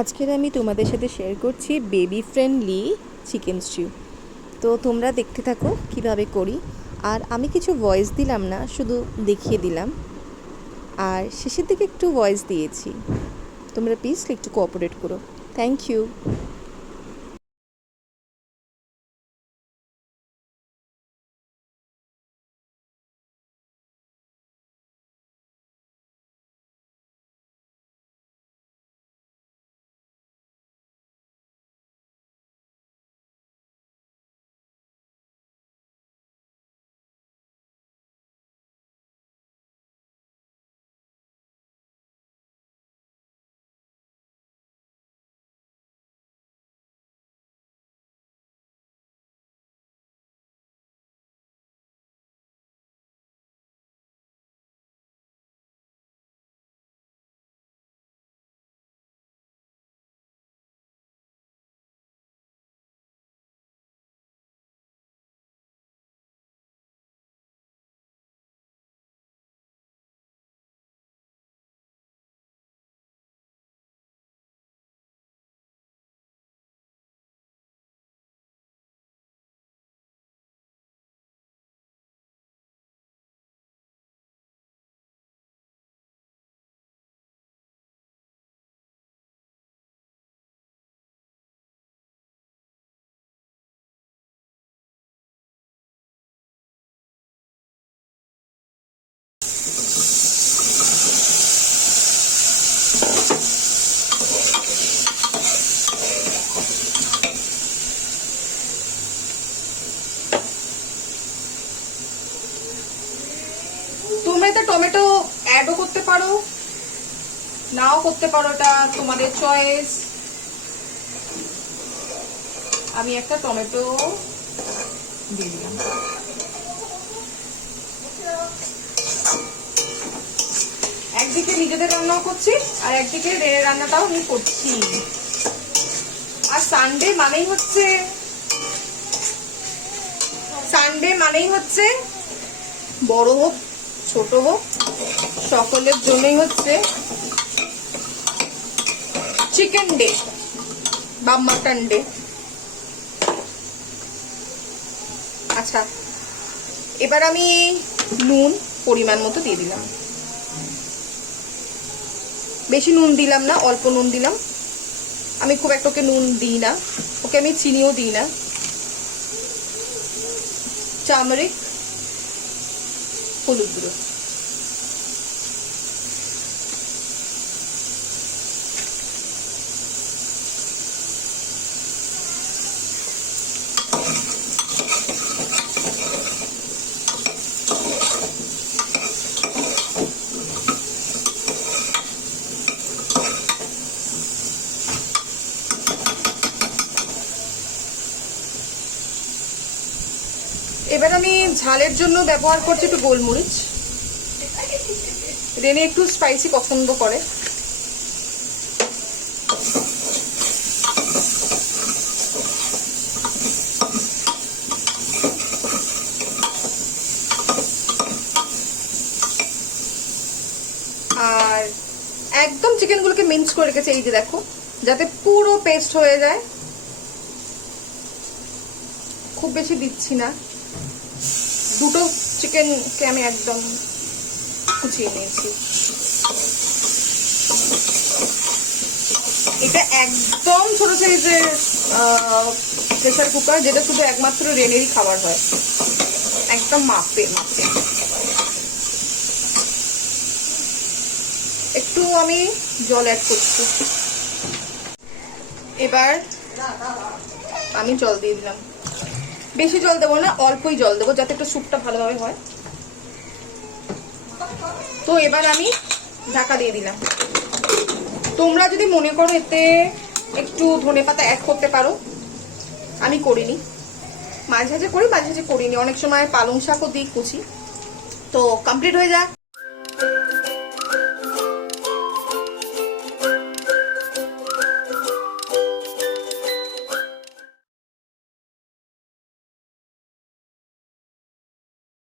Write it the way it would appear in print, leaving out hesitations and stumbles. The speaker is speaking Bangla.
আজকের আমি তোমাদের সাথে শেয়ার করছি বেবি ফ্রেন্ডলি চিকেন স্টিউ। তো তোমরা দেখতে থাকো কিভাবে করি। আর আমি কিছু ভয়েস দিলাম না, শুধু দেখিয়ে দিলাম, আর শেষের দিকে একটু ভয়েস দিয়েছি। তোমরা প্লিজ একটু কোঅপারেট করো। Thank you. তোমরা এটা টমেটো অ্যাডও করতে পারো, নাও করতে পারো, এটা তোমাদের চয়েস। আমি একটা টমেটো দিয়ে দিলাম। একদিকে নিজেদের রান্নাও করছি আর একদিকে রেড়ে রান্নাটাও আমি করছি। আর সানডে মানেই হচ্ছে বড় হোক ছোট হোক সকলের জন্যই হচ্ছে চিকেন ডে বা মাটন ডে। আচ্ছা, এবার আমি নুন পরিমাণ মতো দিয়ে দিলাম। বেশি নুন দিলাম না, অল্প নুন দিলাম। আমি খুব একটা ওকে নুন দিই না, ওকে আমি চিনিও দিই না। টার্মারিক, হলুদ গুঁড়ো, এবার আমি ঝালের জন্য ব্যবহার করছি একটু গোলমরিচ। রেনে একটু স্পাইসি পছন্দ করে। আর একদম চিকেনগুলোকে মিক্স করে রেখেছে, এই যে দেখো, যাতে পুরো পেস্ট হয়ে যায়। খুব বেশি দিচ্ছি না, দুটো চিকেনকে আমি একদম কুচিয়ে নিয়েছি। এটা একদম ছোট সাইজের প্রেসার কুকার, যেটা শুধু একমাত্র রেনেরই খাবার হয়, একদম মাপে মাপে। একটু আমি জল অ্যাড করছি। এবার আমি জল দিয়ে দিলাম। বেশি জল দেবো না, অল্পই জল দেবো, যাতে একটু স্যুপটা ভালোভাবে হয়। তো এবার আমি ঢাকা দিয়ে দিলাম। তোমরা যদি মনে করো এতে একটু ধনেপাতা অ্যাড করতে পারো, আমি করিনি। মাঝে মাঝে করি, মাঝে মাঝে করিনি। অনেক সময় পালং শাকও দিই কুচি। তো কমপ্লিট হয়ে যায়।